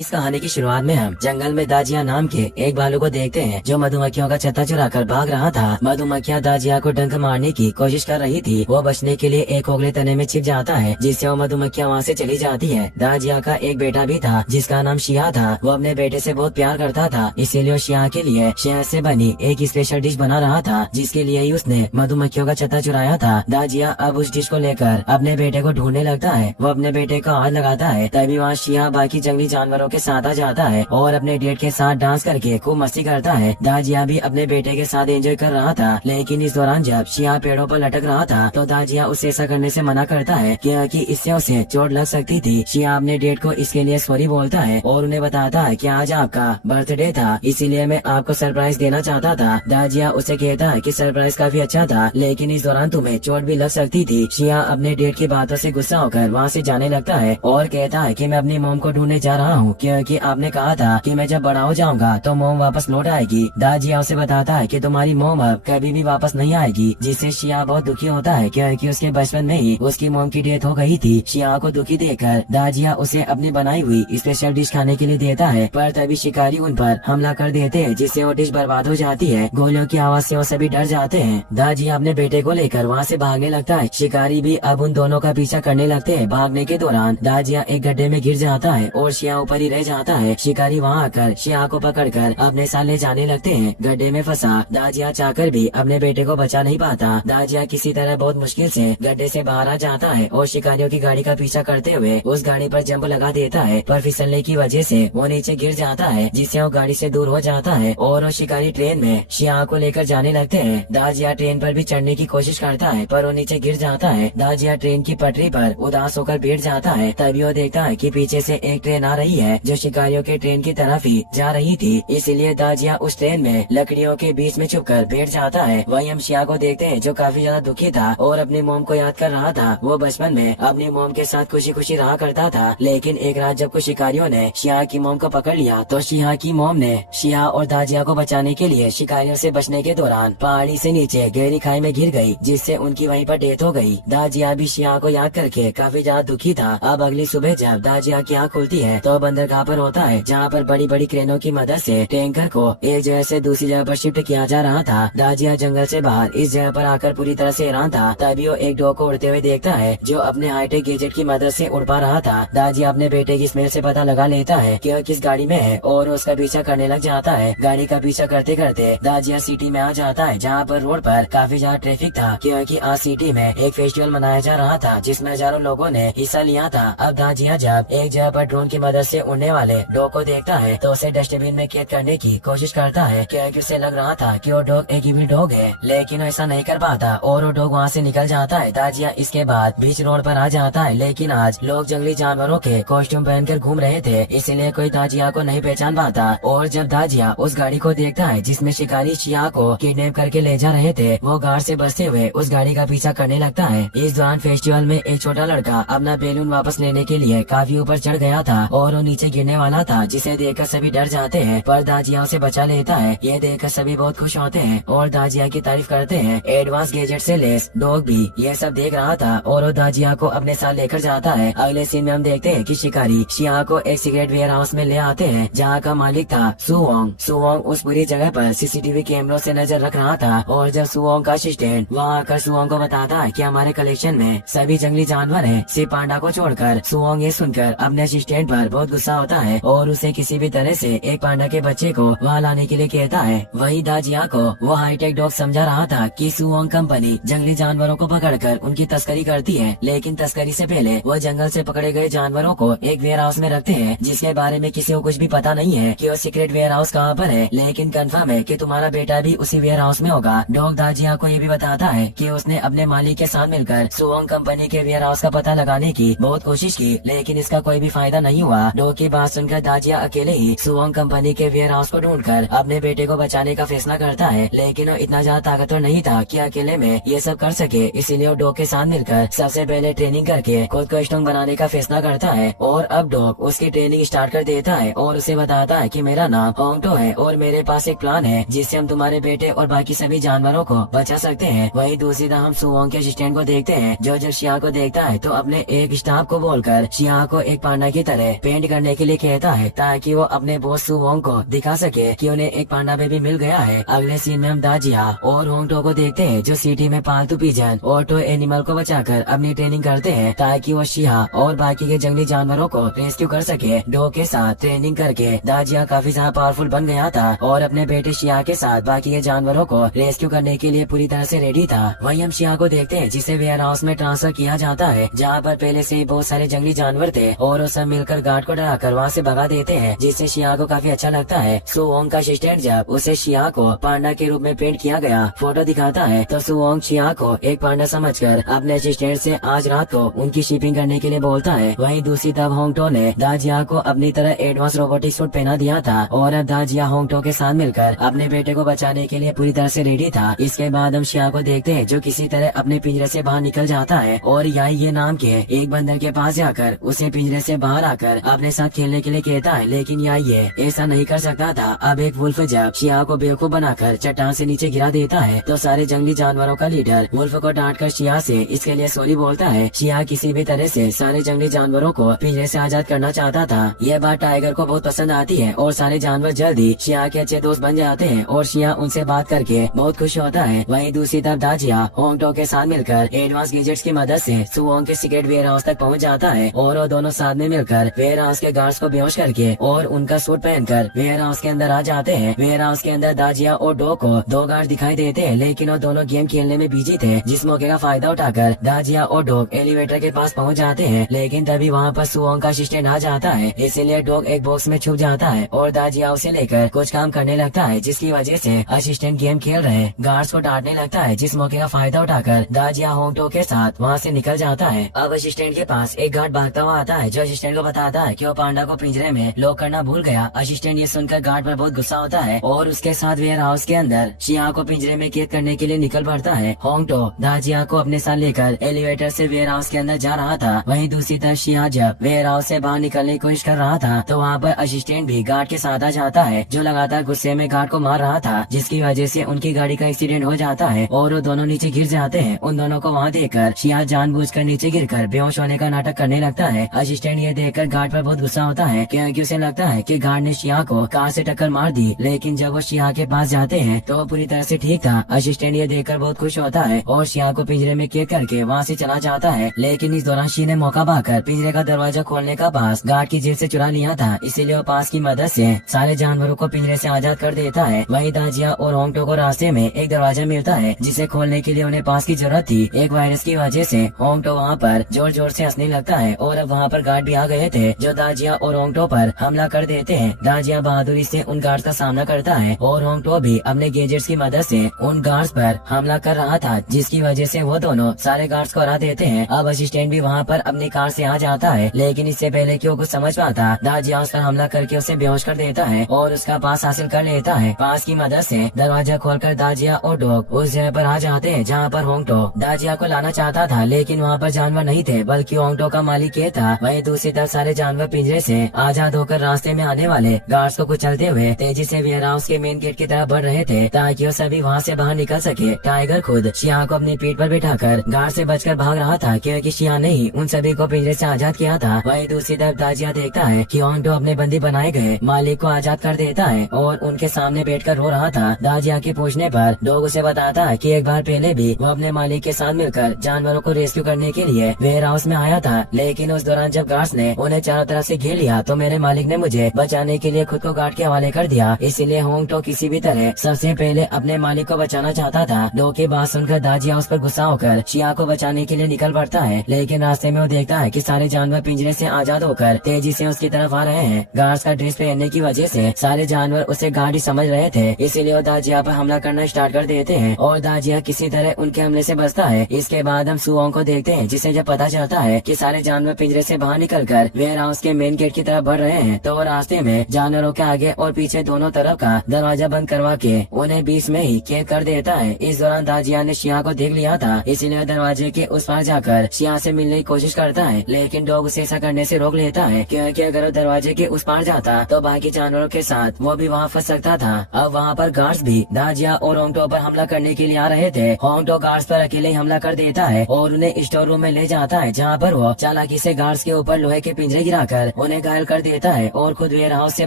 इस कहानी की शुरुआत में हम जंगल में दाजिया नाम के एक भालू को देखते हैं जो मधुमक्खियों का छत्ता चुराकर भाग रहा था। मधुमक्खियां दाजिया को डंक मारने की कोशिश कर रही थी। वो बचने के लिए एक खोखले तने में छिप जाता है जिससे वो मधुमक्खियां वहाँ से चली जाती है। दाजिया का एक बेटा भी था जिसका नाम शिया था। वो अपने बेटे से बहुत प्यार करता था, इसीलिए शिया के लिए शहद से बनी एक स्पेशल डिश बना रहा था जिसके लिए ही उसने मधुमक्खियों का छत्ता चुराया था। दाजिया अब उस डिश को लेकर अपने बेटे को ढूंढने लगता है। वो अपने बेटे का हाथ लगाता है, तभी वहाँ शिया बाकी जंगली जानवरों के साथ आ जाता है और अपने डेट के साथ डांस करके खूब मस्ती करता है। दाजिया भी अपने बेटे के साथ एंजॉय कर रहा था, लेकिन इस दौरान जब शिया पेड़ों पर लटक रहा था तो दाजिया उसे ऐसा करने से मना करता है क्योंकि इससे उसे चोट लग सकती थी। शिया अपने डेट को इसके लिए सॉरी बोलता है और उन्हें बताता है कि आज आपका बर्थडे था, इसीलिए मैं आपको सरप्राइज देना चाहता था। दाजिया उसे कहता है कि सरप्राइज काफी अच्छा था, लेकिन इस दौरान तुम्हें चोट भी लग सकती थी। शिया अपने डेट की बातों से गुस्सा होकर वहाँ से जाने लगता है और कहता है कि मैं अपनी मोम को ढूंढने जा रहा हूँ क्योंकि आपने कहा था कि मैं जब बड़ा हो जाऊंगा तो मोम वापस लौट आएगी। दाजिया उसे बताता है कि तुम्हारी मोम अब कभी भी वापस नहीं आएगी, जिससे शिया बहुत दुखी होता है क्योंकि उसके बचपन में ही उसकी मोम की डेथ हो गई थी। शिया को दुखी देखकर दाजिया उसे अपनी बनाई हुई स्पेशल डिश खाने के लिए देता है, पर तभी शिकारी उन पर हमला कर देते हैं जिससे वो डिश बर्बाद हो जाती है। गोलियों की आवाज से वो सभी डर जाते हैं। दाजिया अपने बेटे को लेकर वहाँ से भागने लगता है। शिकारी भी अब उन दोनों का पीछा करने लगते हैं। भागने के दौरान दाजिया एक गड्ढे में गिर जाता है और शिया ऊपर ही रह जाता है। शिकारी वहाँ आकर शिया को पकड़कर अपने साथ ले जाने लगते हैं। गड्ढे में फंसा दाजिया चाहकर भी अपने बेटे को बचा नहीं पाता। दाजिया किसी तरह बहुत मुश्किल से गड्ढे से बाहर आ जाता है और शिकारियों की गाड़ी का पीछा करते हुए उस गाड़ी पर जंप लगा देता है, पर फिसलने की वजह से वो नीचे गिर जाता है जिससे वो गाड़ी से दूर हो जाता है और वो शिकारी ट्रेन में शिया को लेकर जाने लगते हैं। दाजिया ट्रेन पर भी चढ़ने की कोशिश करता है पर वो नीचे गिर जाता है। दाजिया ट्रेन की पटरी पर उदास होकर बैठ जाता है, तभी वो देखता है कि पीछे से एक ट्रेन आ रही है जो शिकारियों के ट्रेन की तरफ ही जा रही थी। इसलिए दाजिया उस ट्रेन में लकड़ियों के बीच में छुपकर बैठ जाता है। वहीं हम शिया को देखते हैं जो काफी ज्यादा दुखी था और अपनी मोम को याद कर रहा था। वो बचपन में अपनी मोम के साथ खुशी खुशी रहा करता था, लेकिन एक रात जब कुछ शिकारियों ने शिया की मोम को पकड़ लिया तो शिया की मोम ने शिया और दाजिया को बचाने के लिए शिकारियों से बचने के दौरान पहाड़ी से नीचे गहरी खाई में गिर गई, जिससे उनकी वहीं पर डेथ हो गई। दाजिया भी शिया को याद करके काफी ज्यादा दुखी था। अब अगली सुबह जब दाजिया की आँख खुलती है तो बंदरगाह पर होता है जहाँ पर बड़ी बड़ी क्रेनों की मदद से टैंकर को एक जगह से दूसरी जगह पर शिफ्ट किया जा रहा था। दाजिया जंगल से बाहर इस जगह पर आकर पूरी तरह से हैरान था। तभी वो एक डॉग को उड़ते हुए देखता है जो अपने हाईटेक गैजेट की मदद से उड़ पा रहा था। दाजिया अपने बेटे की स्मेल से पता लगा लेता है कि वह किस गाड़ी में है और उसका पीछा करने लग जाता है। गाड़ी का पीछा करते करते दाजिया सिटी में आ जाता है जहाँ पर रोड पर काफी ज्यादा ट्रैफिक था क्योंकि आज सिटी में एक फेस्टिवल मनाया जा रहा था जिसमें हजारों लोगों ने हिस्सा लिया था। अब दाजिया जब एक जगह पर ड्रोन की मदद से उड़ने वाले डॉग को देखता है तो उसे डस्टबिन में कैद करने की कोशिश करता है क्योंकि उसे लग रहा था कि वो डॉग एक इविल डॉग है, लेकिन ऐसा नहीं कर पाता और वो डॉग वहाँ से निकल जाता है। दाजिया इसके बाद बीच रोड पर आ जाता है, लेकिन आज लोग जंगली जानवरों के कॉस्ट्यूम पहनकर घूम रहे थे, इसलिए कोई दाजिया को नहीं पहचान पाता। और जब दाजिया उस गाड़ी को देखता है जिसमें शिकारी शिया को किडनैप करके ले जा रहे थे, वो गार्ड से बचते हुए उस गाड़ी का पीछा करने लगता है। इस दौरान फेस्टिवल में एक छोटा लड़का अपना बैलून वापस लेने के लिए काफी ऊपर चढ़ गया था और वो नीचे गिरने वाला था, जिसे देखकर सभी डर जाते हैं, पर दाजिया उसे बचा लेता है। ये देखकर सभी बहुत खुश होते हैं और दाजिया की तारीफ करते हैं। एडवांस गैजेट से लेस डॉग भी ये सब देख रहा था और वो दाजिया को अपने साथ लेकर जाता है। अगले सीन में हम देखते हैं कि शिकारी शिया को एक सिगरेट वेयर हाउस में ले आते हैं जहाँ का मालिक था सुवोंग। सुवोंग उस पूरी जगह पर सीसीटीवी कैमरों से नजर रख रहा था और जब सुवोंग का असिस्टेंट वहाँ आकर सुवोंग को बताता है कि हमारे कलेक्शन में सभी जंगली जानवर हैं सिर्फ पांडा को छोड़कर, सुवोंग ये सुनकर अपने असिस्टेंट पर बहुत गुस्सा होता है और उसे किसी भी तरह से एक पांडा के बच्चे को वहाँ लाने के लिए कहता है। वही दाजिया को वो हाईटेक डॉग समझा रहा था कि सुवोंग कंपनी जंगली जानवरों को पकड़कर उनकी तस्करी करती है, लेकिन तस्करी से पहले वो जंगल से पकड़े गए जानवरों को एक वेयर हाउस में रखते हैं जिसके बारे में किसी को कुछ भी पता नहीं है कि वो सीक्रेट वेयर हाउस कहाँ पर है, लेकिन कंफर्म है कि तुम्हारा बेटा भी उसी वेयर हाउस में होगा। डॉग दाजिया को ये भी बताता है कि उसने अपने मालिक के साथ मिलकर सुवोंग कंपनी के वेयर हाउस का पता लगाने की बहुत कोशिश की, लेकिन इसका कोई भी फायदा नहीं हुआ। डॉग की बात सुनकर दाजिया अकेले ही सुवोंग कंपनी के वेयर हाउस को ढूंढकर अपने बेटे को बचाने का फैसला करता है, लेकिन वो इतना ज्यादा ताकतवर नहीं था कि अकेले में ये सब कर सके, इसीलिए वो डॉग के साथ मिलकर सबसे पहले ट्रेनिंग करके खुद को स्ट्रॉन्ग बनाने का फैसला करता है। और अब डॉग उसकी ट्रेनिंग स्टार्ट कर देता है और उसे बताता है कि मेरा नाम होंगटो है और मेरे पास एक प्लान है जिससे हम तुम्हारे बेटे और बाकी सभी जानवरों को बचा सकते हैं। वहीं दूसरी तरफ हम सुवोंग के असिस्टेंट को देखते हैं जो जब शिया को देखता है तो अपने एक स्टाफ को बोलकर शिया को एक पांडा की तरह पेंट करने करने के लिए कहता है ताकि वो अपने बॉस सू वोंग को दिखा सके कि उन्हें एक पांडा बेबी मिल गया है। अगले सीन में हम दाजिया और होंगटो को देखते हैं जो सिटी में पालतू पिजन और टॉय एनिमल को बचाकर अपनी ट्रेनिंग करते हैं ताकि वो शिया और बाकी के जंगली जानवरों को रेस्क्यू कर सके। डॉग के साथ ट्रेनिंग करके दाजिया काफी ज्यादा पावरफुल बन गया था और अपने बेटे शिया के साथ बाकी के जानवरों को रेस्क्यू करने के लिए पूरी तरह से रेडी था। वहीं हम शिया को देखते हैं जिसे वेयर हाउस में ट्रांसफर किया जाता है जहाँ पर पहले से ही बहुत सारे जंगली जानवर थे और वो सब मिलकर गार्ड को डराकर वहाँ से भगा देते हैं, जिससे शिया को काफी अच्छा लगता है। सू वोंग का असिस्टेंट जब उसे शिया को पांडा के रूप में पेंट किया गया फोटो दिखाता है तो सू वोंग शिया को एक पांडा समझकर अपने असिस्टेंट से आज रात को उनकी शिपिंग करने के लिए बोलता है। वहीं दूसरी तरफ होंगटो ने दाजिया को अपनी तरह एडवांस रोबोटिक सूट पहना दिया था और अब दाजिया होंगटो के साथ मिलकर अपने बेटे को बचाने के लिए पूरी तरह से रेडी था। इसके बाद हम शिया को देखते हैं जो किसी तरह अपने पिंजरे से बाहर निकल जाता है और याई ये नाम के एक बंदर के पास जाकर उसे पिंजरे से बाहर आकर अपने साथ खेलने के लिए कहता है, लेकिन याई ये ऐसा नहीं कर सकता था। अब एक वुल्फ जब शिया को बेवकूफ बनाकर चट्टान से नीचे गिरा देता है तो सारे जंगली जानवरों का लीडर वुल्फ को डांटकर शिया से इसके लिए सॉरी बोलता है। शिया किसी भी तरह से सारे जंगली जानवरों को पिंजरे से आजाद करना चाहता था। यह बात टाइगर को बहुत पसंद आती है और सारे जानवर जल्दी शिया के अच्छे दोस्त बन जाते हैं और शिया उनसे बात करके बहुत खुश होता है। वहीं दूसरी तरफ दाजिया होंगटो के साथ मिलकर एडवांस गैजेट्स की मदद से सू वोंग के सीक्रेट वेयर हाउस तक पहुंच जाता है और वो दोनों साथ में मिलकर वेयर हाउस के गार्ड्स को बेहोश करके और उनका सूट पहनकर वेयर हाउस के अंदर आ जाते हैं। वेयर हाउस के अंदर दाजिया और डॉग को दो गार्ड दिखाई देते हैं लेकिन वो दोनों गेम खेलने में बिजी थे, जिस मौके का फायदा उठाकर दाजिया और डॉग एलिवेटर के पास पहुंच जाते हैं। लेकिन तभी वहाँ पर सू वोंग का असिस्टेंट आ जाता है, इसीलिए डॉग एक बॉक्स में छुप जाता है और दाजिया उसे लेकर कुछ काम करने लगता है, जिसकी वजह से असिस्टेंट गेम खेल रहे गार्ड्स को डांटने लगता है, जिस मौके का फायदा उठाकर दाजिया होंगटो के साथ वहाँ से निकल जाता है। अब असिस्टेंट के पास एक गार्ड भागता हुआ आता है जो असिस्टेंट को बताता है कि वो पांडा को पिंजरे में लॉक करना भूल गया। असिस्टेंट ये सुनकर गार्ड पर बहुत गुस्सा होता है और उसके साथ वेयर हाउस के अंदर शिया को पिंजरे में कैद करने के लिए निकल पड़ता है। होंगटो दाजिया को अपने साथ लेकर एलिवेटर से वेयर हाउस के अंदर जा रहा था। वहीं दूसरी तरफ शिया जब वेयर हाउस से बाहर निकलने की कोशिश कर रहा था तो वहाँ पर असिस्टेंट भी गार्ड के साथ आ जाता है जो लगातार गुस्से में गार्ड को मार रहा था, जिसकी वजह से उनकी गाड़ी का एक्सीडेंट हो जाता है और वो दोनों नीचे गिर जाते हैं। उन दोनों को वहाँ देखकर शिया जानबूझकर नीचे गिरकर बेहोश होने का नाटक करने लगता है। असिस्टेंट ये देखकर गार्ड पर बहुत गुस्सा होता है क्योंकि उसे लगता है कि गार्ड ने शिया को कार से टक्कर मार दी, लेकिन जब वो शिया के पास जाते हैं तो वो पूरी तरह से ठीक था। असिस्टेंट ये देखकर बहुत खुश होता है और शिया को पिंजरे में कैद करके वहाँ से चला जाता है, लेकिन इस दौरान शी ने मौका पाकर पिंजरे का दरवाजा खोलने का पास गार्ड की जेब से चुरा लिया था, इसीलिए वो पास की मदद से सारे जानवरों को पिंजरे से आजाद कर देता है। वहीं दाजिया और होंगटो को रास्ते में एक दरवाजा मिलता है जिसे खोलने के लिए उन्हें पास की जरूरत थी। एक वायरस की वजह से होंगटो वहाँ पर जोर जोर से हंसने लगता है और अब वहाँ पर गार्ड भी आ गए थे जो दाजिया और होंगटो पर हमला कर देते हैं। दाजिया बहादुरी से उन गार्ड का सामना करता है और होंगटो भी अपने गैजेट्स की मदद से उन गार्ड्स पर हमला कर रहा था, जिसकी वजह से वो दोनों सारे गार्ड्स को हरा देते हैं। अब असिस्टेंट भी वहाँ पर अपनी कार से आ जाता है, लेकिन इससे पहले कि वो कुछ समझ पाता दाजिया उस पर हमला करके उसे बेहोश कर देता है और उसका पास हासिल कर लेता है। पास की मदद से दरवाजा खोलकर दाजिया और डॉग उस जगह पर आ जाते हैं जहाँ पर होंगटो दाजिया को लाना चाहता था, लेकिन वहाँ पर जानवर नहीं थे बल्कि होंगटो का मालिक ये था। वहीं दूसरी तरफ सारे जानवर पिंजरे से आजाद होकर रास्ते में आने वाले गार्ड्स को कुचलते हुए तेजी से वेयर हाउस के मेन गेट की तरफ बढ़ रहे थे ताकि वो सभी वहाँ से बाहर निकल सके। टाइगर खुद शिया को अपनी पीठ पर बिठाकर गार्ड से बचकर भाग रहा था क्योंकि शिया ने ही उन सभी को पिंजरे से आजाद किया था। वहीं दूसरी तरफ दाजिया देखता है कि होंगटो अपने बंदी बनाए गए मालिक को आजाद कर देता है और उनके सामने बैठकर रो रहा था। दाजिया के पूछने पर डॉग उसे बताता है कि एक बार पहले भी वो अपने मालिक के साथ मिलकर जानवरों को रेस्क्यू करने के लिए वेयर हाउस में आया था, लेकिन उस दौरान जब गार्ड्स ने उन्हें चारों तरफ से घेर लिया तो मेरे मालिक ने मुझे बचाने के लिए खुद को गार्ड के हवाले कर दिया। इसीलिए होंगटो किसी भी तरह सबसे पहले अपने मालिक को बचाना चाहता था। डॉग की बात सुनकर दाजिया उस पर गुस्सा होकर शिया को बचाने के लिए निकल पड़ता है, लेकिन रास्ते में वो देखता है कि सारे जानवर पिंजरे से आजाद होकर तेजी से उसकी तरफ आ रहे हैं। गार्ड्स का ड्रेस पहनने की वजह से सारे जानवर उसे गार्ड ही समझ रहे थे, इसीलिए वो दाजिया पर हमला करना स्टार्ट कर देते हैं और दाजिया किसी तरह उनके हमले से बचता है। इसके बाद हम सू वोंग को देखते हैं जिसे जब पता चलता है कि सारे जानवर पिंजरे से बाहर निकलकर वेयर हाउस के मेन गेट की तरफ बढ़ रहे हैं तो वो रास्ते में जानवरों के आगे और पीछे दोनों तरफ का दरवाजा बंद करवा के उन्हें बीच में ही कैद कर देता है। इस दौरान दाजिया ने शिया को देख लिया था, इसलिए दरवाजे के उस पार जाकर शिया से मिलने की कोशिश करता है, लेकिन डॉग उसे ऐसा करने से रोक लेता है क्योंकि अगर वो दरवाजे के उस पार जाता तो बाकी जानवरों के साथ वो भी वहाँ फंस सकता था। अब वहाँ पर गार्ड्स भी दाजिया और होंगटो पर हमला करने के लिए आ रहे थे। होंगटो गार्ड्स पर अकेले ही हमला कर देता है और उन्हें स्टोर रूम में ले जाता है जहाँ पर वो चालाकी से गार्ड्स के ऊपर लोहे के पिंजरे गिराकर उन्हें घायल कर देता है और खुद वेयर हाउस से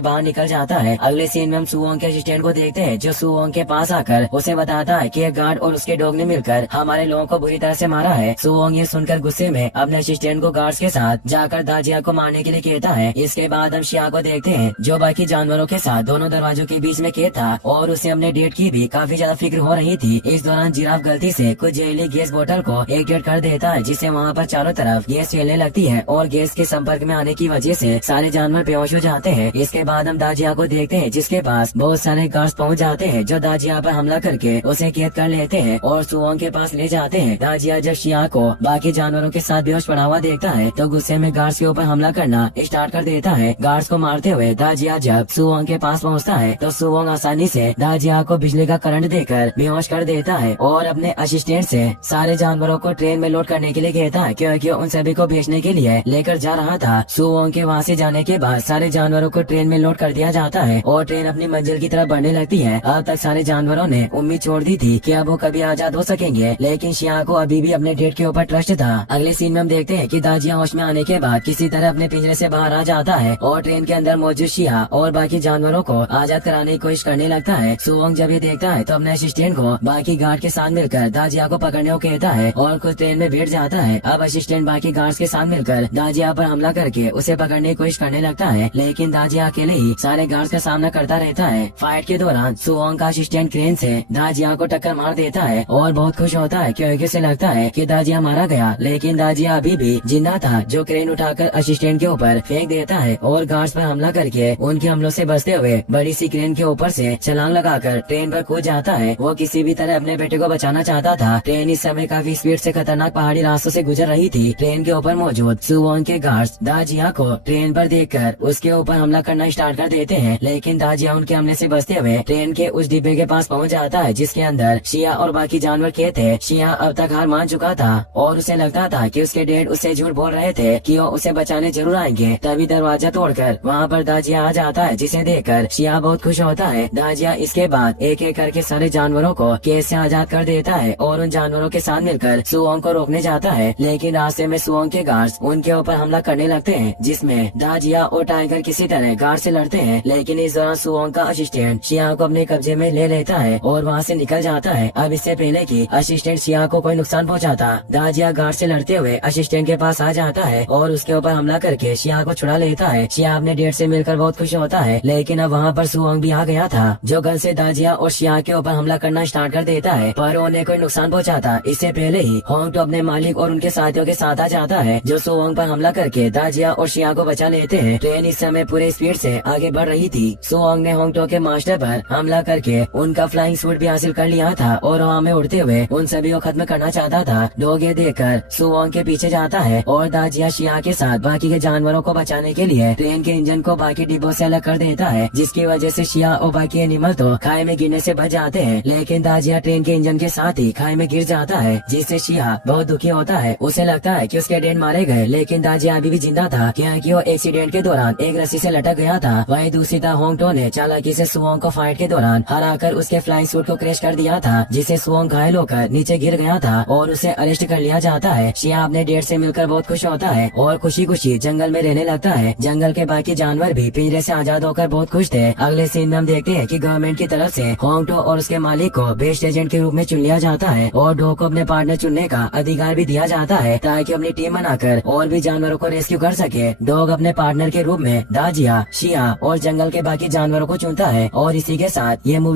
बाहर निकल जाता है। अगले सीन में हम सुओंग के असिस्टेंट को देखते हैं, जो सुओंग के पास आकर उसे बताता है कि एक गार्ड और उसके डॉग ने मिलकर हमारे लोगों को बुरी तरह से मारा है। सुओंग ये सुनकर गुस्से में अपने असिस्टेंट को गार्ड्स के साथ जाकर दाजिया को मारने के लिए कहता है। इसके बाद हम शिया को देखते हैं, जो बाकी जानवरों के साथ दोनों दरवाजों के बीच में कैद था और उसे अपने डेट की भी काफी ज्यादा फिक्र हो रही थी। इस दौरान जिराफ गलती से कुछ जहरीली गैस बोतल को एक्टिवेट कर देता है, जिससे वहाँ पर चारों तरफ गैस फैलने लगती है और गैस के संपर्क में आने की वजह से सारे जानवर बेहोश हो जाते हैं। इसके बाद हम दाजिया को देखते हैं, जिसके पास बहुत सारे गार्ड्स पहुँच जाते हैं, जो दाजिया पर हमला करके उसे कैद कर लेते हैं और सुओंग के पास ले जाते हैं। दाजिया जब शिया को बाकी जानवरों के साथ बेहोश पड़ा हुआ देखता है तो गुस्से में गार्ड्स के ऊपर हमला करना स्टार्ट कर देता है। गार्ड्स को मारते हुए दाजिया जब सुओंग के पास पहुंचता है तो सुओंग आसानी से दाजिया को बिजली का करंट देकर बेहोश कर देता है और अपने असिस्टेंट से सारे जानवरों को ट्रेन में लोड करने के लिए कहता है, क्योंकि उन सभी को बेचने के लिए लेकर जा रहा था। सुओंग के वहाँ से जाने के बाद सारे जानवरों को ट्रेन में लोड कर दिया जाता है और ट्रेन अपनी मंजिल की तरफ बढ़ने लगती है। अब तक सारे जानवरों ने उम्मीद छोड़ दी थी कि अब वो कभी आजाद हो सकेंगे, लेकिन शिया को अभी भी अपने डेट के ऊपर ट्रस्ट था। अगले सीन में हम देखते हैं कि दाजिया होश में आने के बाद किसी तरह अपने पिंजरे से बाहर आ जाता है और ट्रेन के अंदर मौजूद शिया और बाकी जानवरों को आजाद कराने की कोशिश करने लगता है। सुओंग जब ये देखता है तो अपने असिस्टेंट को बाकी गार्ड के साथ मिलकर दाजिया को पकड़ने को कहता है और खुद ट्रेन में बैठ जाता है। अब असिस्टेंट बाकी गार्ड्स के साथ मिलकर दाजिया पर हमला करके उसे पकड़ने की कोशिश करने लगता है, लेकिन दाजिया अकेले ही सारे गार्ड्स का सामना करता रहता है। फाइट के दौरान सुओंग का असिस्टेंट क्रेन से दाजिया को टक्कर मार देता है और बहुत खुश होता है, क्योंकि उसे लगता है कि दाजिया मारा गया, लेकिन दाजिया अभी भी जिंदा था, जो क्रेन उठाकर असिस्टेंट के ऊपर फेंक देता है और गार्ड्स पर हमला करके उनके हमलों से बचते हुए बड़ी सी क्रेन के ऊपर से छलांग लगाकर ट्रेन पर कूद जाता है। वो किसी भी तरह अपने बेटे को बचाना चाहता था। ट्रेन इस समय काफी स्पीड से खतरनाक पहाड़ी रास्तों से गुजर रही थी। ट्रेन के ऊपर मौजूद सुओंग के गार्ड्स दाजिया को ट्रेन पर देखकर उसके ऊपर हमला करना स्टार्ट कर देते हैं, लेकिन दाजिया उनके हमले से बचते हुए ट्रेन के उस डिब्बे के पास पहुंच जाता है, जिसके अंदर शिया और बाकी जानवर के थे। शिया अब तक हार मान चुका था और उसे लगता था कि उसके डैड उससे झूठ बोल रहे थे कि वो उसे बचाने जरूर आएंगे। तभी दरवाजा तोड़कर वहाँ पर दाजिया आ जाता है, जिसे देखकर शिया बहुत खुश होता है। दाजिया इसके बाद एक एक करके सारे जानवरों को केस से आजाद कर देता है और उन जानवरों के साथ मिलकर सुओंग को रोकने जाता है, लेकिन रास्ते में सुओंग के गार्ड्स उनके ऊपर हमला करने लगते हैं, जिसमें दाजिया और टाइगर किसी तरह गार्ड से लड़ते हैं। लेकिन इस दौरान सुओंग का असिस्टेंट शिया को अपने कब्जे में ले लेता है और वहाँ से निकल जाता है। अब इससे पहले कि असिस्टेंट शिया को कोई नुकसान पहुँचाता, दाजिया गार्ड से लड़ते हुए असिस्टेंट के पास आ जाता है और उसके ऊपर हमला करके शिया को छुड़ा लेता है। शिया अपने डेट से मिलकर बहुत खुश होता है, लेकिन अब वहाँ पर सुओंग भी आ गया था, जो गन से दाजिया और शिया के ऊपर हमला करना स्टार्ट कर देता है, पर उन्हें कोई नुकसान पहुँचाता। इससे पहले ही होंग तो अपने मालिक और उनके साथियों के साथ आ जाता है, जो सुओंग पर हमला करके दाजिया और शिया को बचा लेते हैं। ट्रेन इस समय पूरे स्पीड से आगे बढ़ रही थी। सुओंग ने होंगटो के मास्टर पर हमला करके उनका फ्लाइंग सूट भी हासिल कर लिया था और हवा में उड़ते हुए उन सभी को खत्म करना चाहता था। डॉग ये देखकर सुओंग के पीछे जाता है और दाजिया शिया के साथ बाकी के जानवरों को बचाने के लिए ट्रेन के इंजन को बाकी डिब्बों से अलग कर देता है, जिसकी वजह से शिया और बाकी एनिमल तो खाई में गिरने से बच जाते हैं, लेकिन दाजिया ट्रेन के इंजन के साथ ही खाई में गिर जाता है, जिससे शिया बहुत दुखी होता है। उसे लगता है कि उसके डैड मारे गए, लेकिन दाजिया अभी भी जिंदा था, क्योंकि वो एक्सीडेंट के दौरान एक रस्सी से लटक गया था। वहीं दूसरी तरफ होंगटो ने चालाकी से सुओंग को फाइट के दौरान हराकर उसके फ्लाइंग सूट को क्रैश कर दिया था, जिससे सुओंग घायल होकर नीचे गिर गया था और उसे अरेस्ट कर लिया जाता है। शिया अपने डैड से मिलकर बहुत खुश होता है और खुशी खुशी जंगल में रहने लगता है। जंगल के बाकी जानवर भी पिंजरे से आजाद होकर बहुत खुश थे। अगले सीन में हम देखते हैं कि गवर्नमेंट की तरफ से होंगटो और उसके मालिक को बेस्ट एजेंट के रूप में चुन लिया जाता है और डॉग को अपने पार्टनर चुनने का अधिकार भी दिया जाता है, ताकि अपनी टीम बनाकर और भी जानवरों को रेस्क्यू कर सके। डॉग अपने पार्टनर के रूप में दाजिया, शिया और जंगल के बाकी जानवरों को चुनता है और इसी के साथ ये मूवी